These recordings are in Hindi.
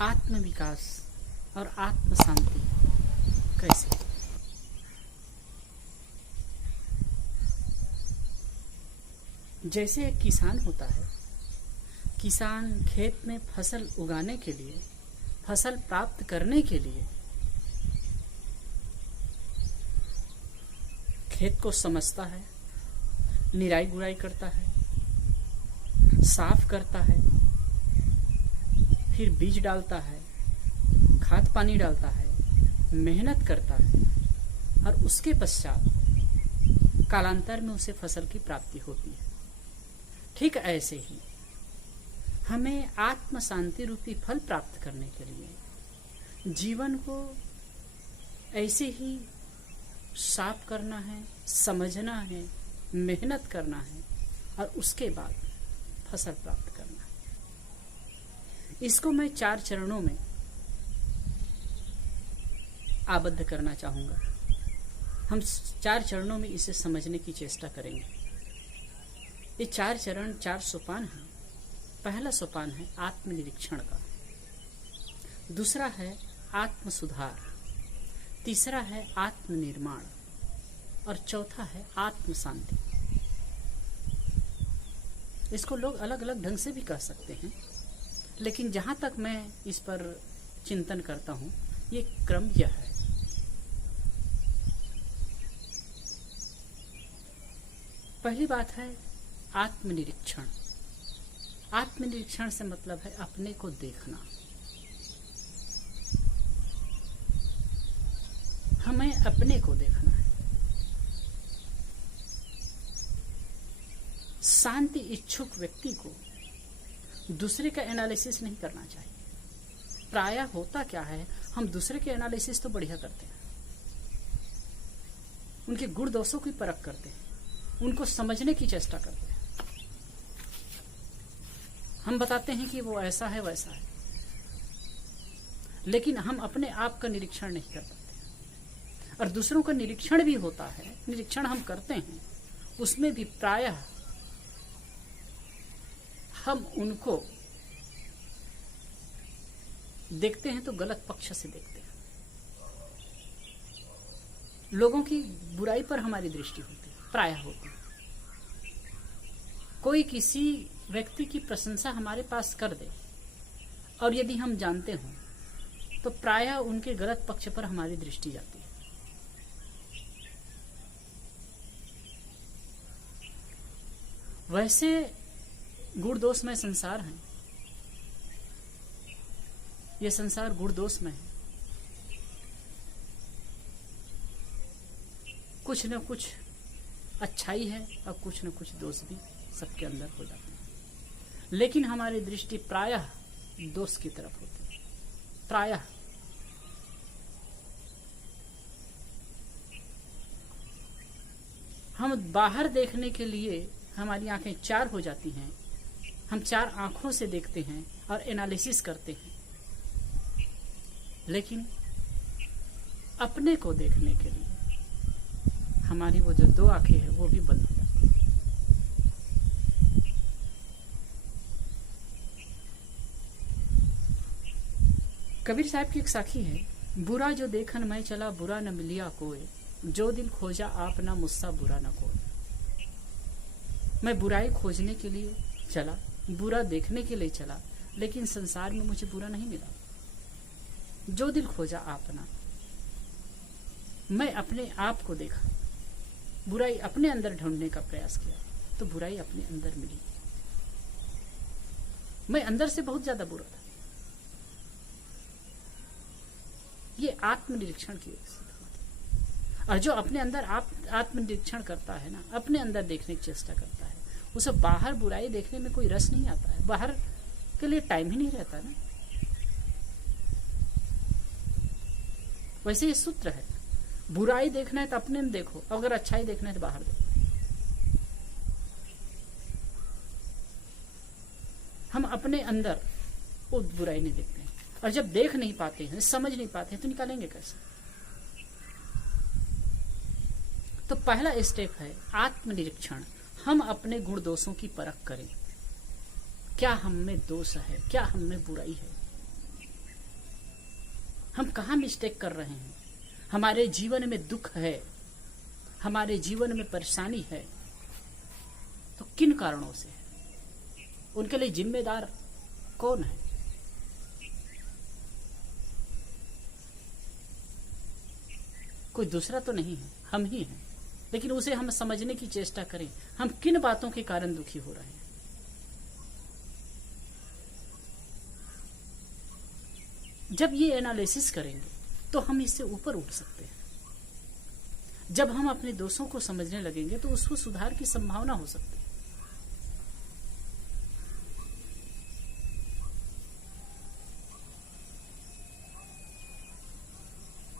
आत्म विकास और आत्म शांति कैसे? जैसे एक किसान होता है, किसान खेत में फसल उगाने के लिए, फसल प्राप्त करने के लिए खेत को समझता है, निराई गुड़ाई करता है, साफ करता है, फिर बीज डालता है, खाद पानी डालता है, मेहनत करता है और उसके पश्चात कालांतर में उसे फसल की प्राप्ति होती है। ठीक ऐसे ही हमें आत्म शांति रूपी फल प्राप्त करने के लिए जीवन को ऐसे ही साफ करना है, समझना है, मेहनत करना है और उसके बाद फसल प्राप्त करना है। इसको मैं 4 चरणों में आबद्ध करना चाहूँगा। हम 4 चरणों में इसे समझने की चेष्टा करेंगे। ये 4 चरण 4 सोपान हैं। पहला सोपान है आत्मनिरीक्षण का, दूसरा है आत्म सुधार, तीसरा है आत्मनिर्माण और चौथा है आत्म शांति। इसको लोग अलग अलग ढंग से भी कह सकते हैं, लेकिन जहाँ तक मैं इस पर चिंतन करता हूँ, ये क्रम यह है। पहली बात है आत्मनिरीक्षण। आत्मनिरीक्षण से मतलब है अपने को देखना। हमें अपने को देखना है। शांति इच्छुक व्यक्ति को दूसरे का एनालिसिस नहीं करना चाहिए। प्रायः होता क्या है, हम दूसरे के एनालिसिस तो बढ़िया करते हैं, उनके गुण दोषों की परख करते हैं, उनको समझने की चेष्टा करते हैं। हम बताते हैं कि वो ऐसा है वैसा है, लेकिन हम अपने आप का निरीक्षण नहीं कर पाते। और दूसरों का निरीक्षण भी होता है, निरीक्षण हम करते हैं, उसमें भी प्रायः हम उनको देखते हैं तो गलत पक्ष से देखते हैं। लोगों की बुराई पर हमारी दृष्टि होती है, प्रायः होती है। कोई किसी व्यक्ति की प्रशंसा हमारे पास कर दे और यदि हम जानते हों तो प्रायः उनके गलत पक्ष पर हमारी दृष्टि जाती है। वैसे गुण दोषमय संसार है, यह संसार गुण दोषमय है। कुछ न कुछ अच्छाई है और कुछ न कुछ दोष भी सबके अंदर हो जाते हैं, लेकिन हमारी दृष्टि प्रायः दोष की तरफ होती है। प्रायः हम बाहर देखने के लिए हमारी आंखें 4 हो जाती हैं, हम 4 आंखों से देखते हैं और एनालिसिस करते हैं, लेकिन अपने को देखने के लिए हमारी वो जो 2 आंखें हैं वो भी बंद हो जाती हैं। कबीर साहब की एक साखी है, बुरा जो देखन मैं चला बुरा न मिलिया कोई, जो दिल खोजा आप ना मुझसा बुरा न कोई। मैं बुराई खोजने के लिए चला, बुरा देखने के लिए चला, लेकिन संसार में मुझे बुरा नहीं मिला। जो दिल खोजा आपना, मैं अपने आप को देखा, बुराई अपने अंदर ढूंढने का प्रयास किया तो बुराई अपने अंदर मिली। मैं अंदर से बहुत ज्यादा बुरा था। ये आत्मनिरीक्षण की बात है। और जो अपने अंदर आत्मनिरीक्षण करता है ना, अपने अंदर देखने की चेष्टा करता है, उसे बाहर बुराई देखने में कोई रस नहीं आता है, बाहर के लिए टाइम ही नहीं रहता ना। वैसे ये सूत्र है, बुराई देखना है तो अपने में देखो, अगर अच्छाई देखना है तो बाहर देखो। हम अपने अंदर वो बुराई नहीं देखते हैं, और जब देख नहीं पाते हैं, समझ नहीं पाते हैं, तो निकालेंगे कैसे? तो पहला स्टेप है आत्मनिरीक्षण। हम अपने गुण दोषों की परख करें। क्या हम में दोष है, क्या हम में बुराई है, हम कहाँ मिस्टेक कर रहे हैं। हमारे जीवन में दुख है, हमारे जीवन में परेशानी है, तो किन कारणों से है, उनके लिए जिम्मेदार कौन है? कोई दूसरा तो नहीं है, हम ही हैं। लेकिन उसे हम समझने की चेष्टा करें, हम किन बातों के कारण दुखी हो रहे हैं। जब ये एनालिसिस करेंगे तो हम इससे ऊपर उठ सकते हैं। जब हम अपने दोषों को समझने लगेंगे तो उसको सुधार की संभावना हो सकती है।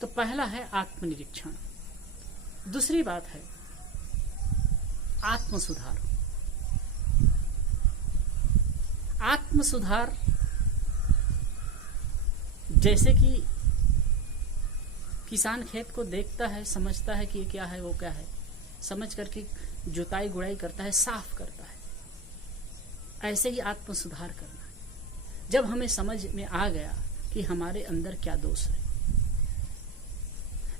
तो पहला है आत्मनिरीक्षण। दूसरी बात है आत्मसुधार। आत्मसुधार जैसे कि किसान खेत को देखता है, समझता है कि ये क्या है, वो क्या है, समझ करके जुताई गुड़ाई करता है, साफ करता है। ऐसे ही आत्मसुधार करना है। जब हमें समझ में आ गया कि हमारे अंदर क्या दोष है,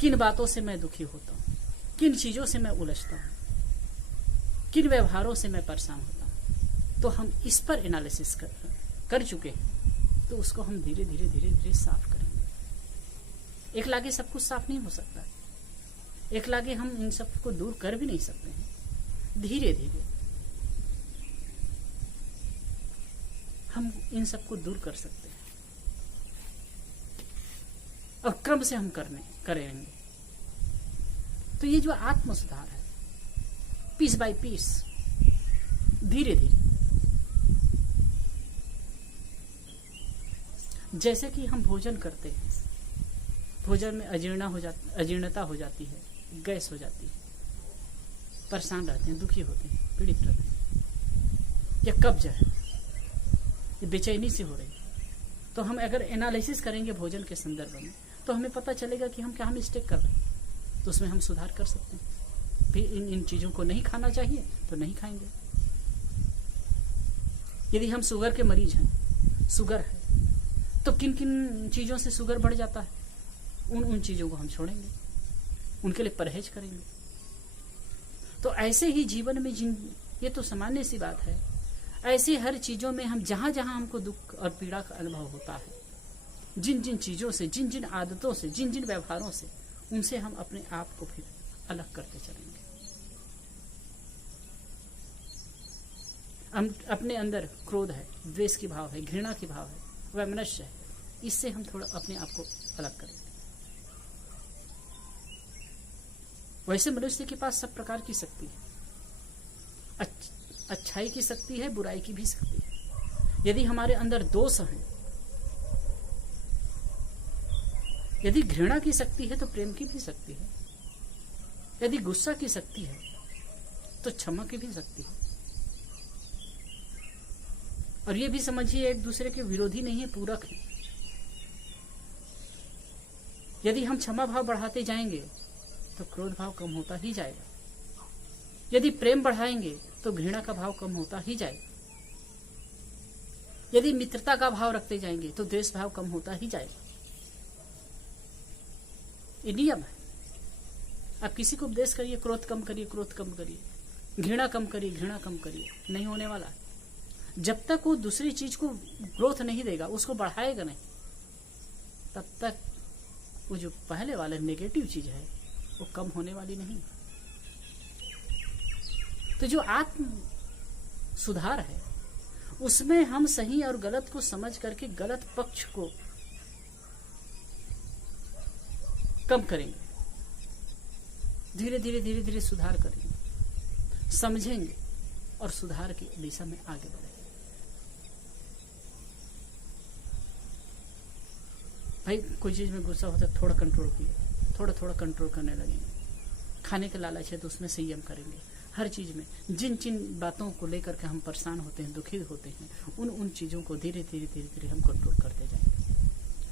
किन बातों से मैं दुखी होता हूं, किन चीजों से मैं उलझता हूं, किन व्यवहारों से मैं परेशान होता हूं, तो हम इस पर एनालिसिस कर चुके हैं, तो उसको हम धीरे धीरे धीरे धीरे साफ करेंगे। एक लागे सब कुछ साफ नहीं हो सकता, एक लागे हम इन सब को दूर कर भी नहीं सकते हैं। धीरे धीरे हम इन सब को दूर कर सकते हैं और क्रम से हम करेंगे। तो ये जो आत्म सुधार है, पीस बाय पीस, धीरे धीरे, जैसे कि हम भोजन करते हैं, भोजन में अजीर्णता हो जाती है, गैस हो जाती है, परेशान रहते हैं, दुखी होते हैं, पीड़ित रहते हैं, या कब्ज है, ये बेचैनी से हो रही है, तो हम अगर एनालिसिस करेंगे भोजन के संदर्भ में, तो हमें पता चलेगा कि हम क्या मिस्टेक कर रहे हैं, तो उसमें हम सुधार कर सकते हैं। फिर इन चीजों को नहीं खाना चाहिए तो नहीं खाएंगे। यदि हम शुगर के मरीज हैं, शुगर है, तो किन किन चीजों से शुगर बढ़ जाता है, उन चीजों को हम छोड़ेंगे, उनके लिए परहेज करेंगे। तो ऐसे ही जीवन में ये तो सामान्य सी बात है, ऐसे हर चीजों में हम जहां जहां हमको दुख और पीड़ा का अनुभव होता है, जिन जिन चीजों से, जिन जिन आदतों से, जिन जिन व्यवहारों से, उनसे हम अपने आप को फिर अलग करते चलेंगे। हम अपने अंदर क्रोध है, द्वेष की भाव है, घृणा की भाव है, वैमनस्य है, इससे हम थोड़ा अपने आप को अलग करेंगे। वैसे मनुष्य के पास सब प्रकार की शक्ति है, अच्छाई की शक्ति है, बुराई की भी शक्ति है। यदि हमारे अंदर दोष है, यदि घृणा की शक्ति है तो प्रेम की भी शक्ति है, यदि गुस्सा की शक्ति है तो क्षमा की भी शक्ति है। और ये भी समझिए एक दूसरे के विरोधी नहीं है, पूरक है। यदि हम क्षमा भाव बढ़ाते जाएंगे तो क्रोध भाव कम होता ही जाएगा, यदि प्रेम बढ़ाएंगे तो घृणा का भाव कम होता ही जाएगा, यदि मित्रता का भाव रखते जाएंगे तो द्वेष भाव कम होता ही जाएगा। ये नियम है। आप किसी को उपदेश करिए, क्रोध कम करिए, क्रोध कम करिए, घृणा कम करिए, घृणा कम करिए, नहीं होने वाला है। जब तक वो दूसरी चीज को ग्रोथ नहीं देगा, उसको बढ़ाएगा नहीं, तब तक वो जो पहले वाला नेगेटिव चीज है वो कम होने वाली नहीं। तो जो आत्म सुधार है उसमें हम सही और गलत को समझ करके गलत पक्ष को कम करेंगे, धीरे धीरे धीरे धीरे सुधार करेंगे, समझेंगे और सुधार की दिशा में आगे बढ़ेंगे। भाई कोई चीज में गुस्सा होता है, थोड़ा कंट्रोल किए, थोड़ा थोड़ा कंट्रोल करने लगेंगे। खाने के लालच है तो उसमें संयम करेंगे। हर चीज में जिन जिन बातों को लेकर के हम परेशान होते हैं, दुखी होते हैं, उन चीजों को धीरे धीरे धीरे धीरे हम कंट्रोल करते जाएंगे।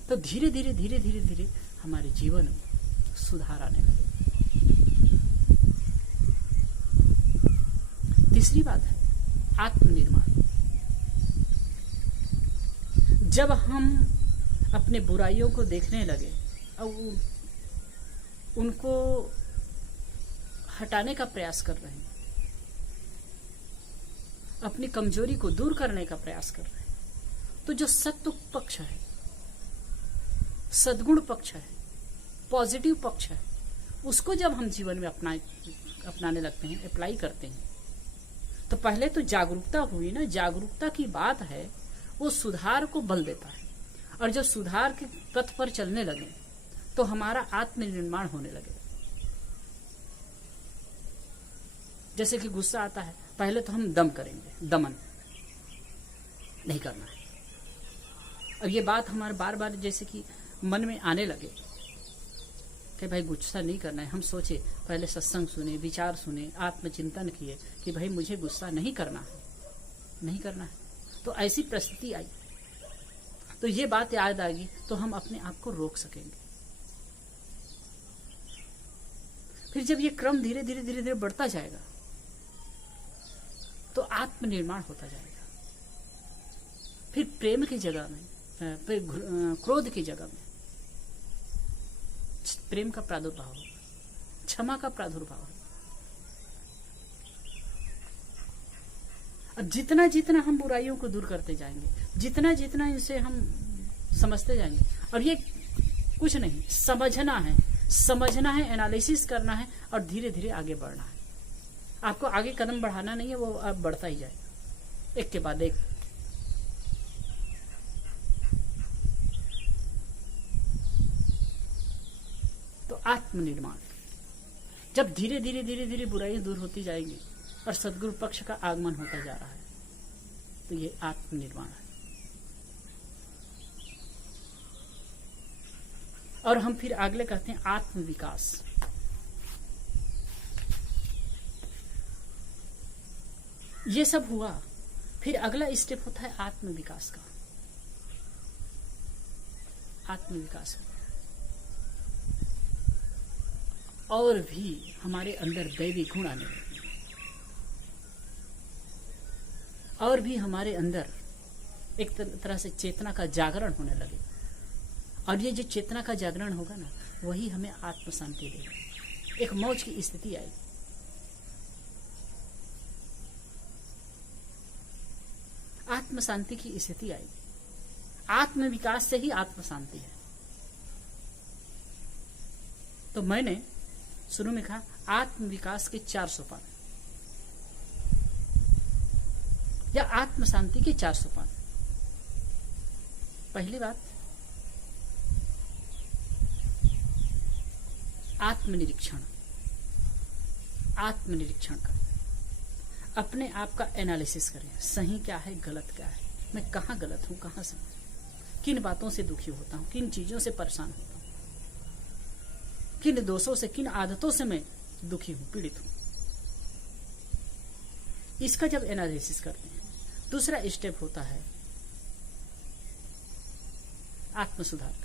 तो धीरे धीरे धीरे धीरे धीरे हमारे जीवन में सुधार आने लगे। तीसरी बात है आत्मनिर्माण। जब हम अपने बुराइयों को देखने लगे और उनको हटाने का प्रयास कर रहे हैं, अपनी कमजोरी को दूर करने का प्रयास कर रहे हैं, तो जो सत्व पक्ष है, सद्गुण पक्ष है, पॉजिटिव पक्ष है, उसको जब हम जीवन में अपनाने लगते हैं, अप्लाई करते हैं, तो पहले तो जागरूकता हुई ना। जागरूकता की बात है, वो सुधार को बल देता है, और जब सुधार के पथ पर चलने लगे तो हमारा आत्मनिर्माण होने लगेगा। जैसे कि गुस्सा आता है, पहले तो हम दम करेंगे, दमन नहीं करना है। अब ये बात हमारे बार बार जैसे कि मन में आने लगे कि भाई गुस्सा नहीं करना है, हम सोचे, पहले सत्संग सुने, विचार सुने, आत्मचिंतन किए कि भाई मुझे गुस्सा नहीं करना है, नहीं करना है। तो ऐसी परिस्थिति आई तो ये बात याद आएगी, तो हम अपने आप को रोक सकेंगे। फिर जब ये क्रम धीरे धीरे धीरे धीरे बढ़ता जाएगा तो आत्मनिर्माण होता जाएगा। फिर प्रेम की जगह में, फिर क्रोध की जगह में प्रेम का प्रादुर्भाव होगा, क्षमा का प्रादुर्भाव होगा। अब जितना जितना हम बुराइयों को दूर करते जाएंगे, जितना जितना इनसे हम समझते जाएंगे, और ये कुछ नहीं, समझना है, एनालिसिस करना है, और धीरे धीरे आगे बढ़ना है। आपको आगे कदम बढ़ाना नहीं है, वो अब बढ़ता ही जाएगा, एक के बाद एक। तो आत्मनिर्माण, जब धीरे धीरे धीरे धीरे बुराइयां दूर होती जाएंगी और सद्गुरु पक्ष का आगमन होता जा रहा है, तो ये आत्मनिर्माण है। और हम फिर अगले कहते हैं आत्मविकास। ये सब हुआ, फिर अगला स्टेप होता है आत्मविकास का। आत्मविकास और भी हमारे अंदर दैवी गुण आने लगे, और भी हमारे अंदर एक तरह से चेतना का जागरण होने लगे। और ये जो चेतना का जागरण होगा ना, वही हमें आत्म शांति देगा, एक मौज की स्थिति आई। आत्म शांति की स्थिति आई। आत्म विकास से ही आत्म शांति है। तो मैंने शुरू में कहा आत्म विकास के 4 सोपान या आत्म शांति के 4 सोपान। पहली बात, आत्मनिरीक्षण। आत्मनिरीक्षण करें, अपने आप का एनालिसिस करें, सही क्या है, गलत क्या है, मैं कहाँ गलत हूं, कहाँ सही, किन बातों से दुखी होता हूं, किन चीजों से परेशान होता हूं, किन दोषों से, किन आदतों से मैं दुखी हूं, पीड़ित हूं। इसका जब एनालिसिस करते हैं, दूसरा स्टेप होता है आत्म सुधार।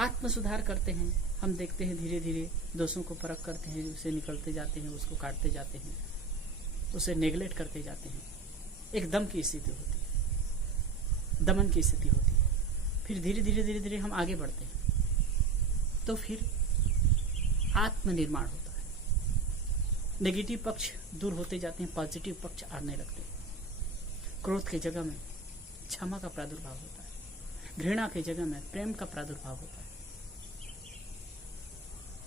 आत्म सुधार करते हैं, हम देखते हैं धीरे धीरे दोषों को परख करते हैं, उसे निकलते जाते हैं, उसको काटते जाते हैं, उसे नेग्लेक्ट करते जाते हैं। एक दम की स्थिति होती है, दमन की स्थिति होती है। फिर धीरे धीरे धीरे धीरे हम आगे बढ़ते हैं, तो फिर आत्मनिर्माण होता है। नेगेटिव पक्ष दूर होते जाते हैं, पॉजिटिव पक्ष आने लगते हैं। क्रोध की जगह में क्षमा का प्रादुर्भाव होता है, घृणा की जगह में प्रेम का प्रादुर्भाव होता है।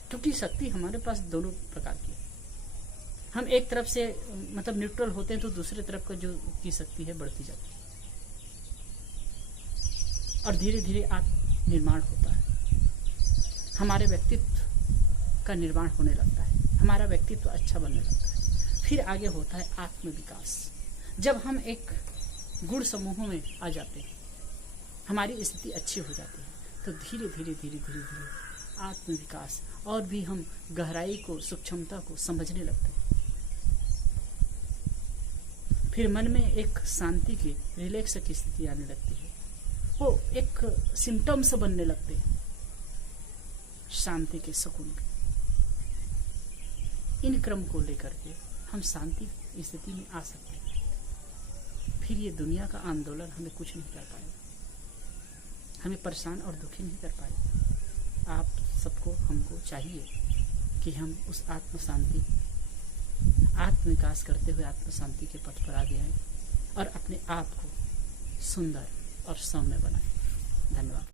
क्योंकि शक्ति हमारे पास दोनों प्रकार की है। हम एक तरफ से मतलब न्यूट्रल होते हैं, तो दूसरी तरफ का जो की शक्ति है बढ़ती जाती है, और धीरे धीरे आत्मनिर्माण होता है। हमारे व्यक्तित्व का निर्माण होने लगता है, हमारा व्यक्तित्व अच्छा बनने लगता है। फिर आगे होता है आत्मविकास। जब हम एक गुण समूहों में आ जाते हैं, हमारी स्थिति अच्छी हो जाती है, तो धीरे धीरे धीरे धीरे धीरे आत्मविकास, और भी हम गहराई को, सूक्ष्मता को समझने लगते हैं। फिर मन में एक शांति की, रिलैक्स की स्थिति आने लगती है, वो एक सिम्टम्स बनने लगते हैं शांति के, सुकून के। इन क्रम को लेकर के हम शांति स्थिति में आ सकते हैं। फिर ये दुनिया का आंदोलन हमें कुछ नहीं कर पाएगा। हमें परेशान और दुखी नहीं कर पाएगा। आप सबको, हमको चाहिए कि हम उस आत्म शांति, आत्म विकास करते हुए आत्म शांति के पथ पर आगे आए और अपने आप को सुंदर और सौम्य बनाएं। धन्यवाद।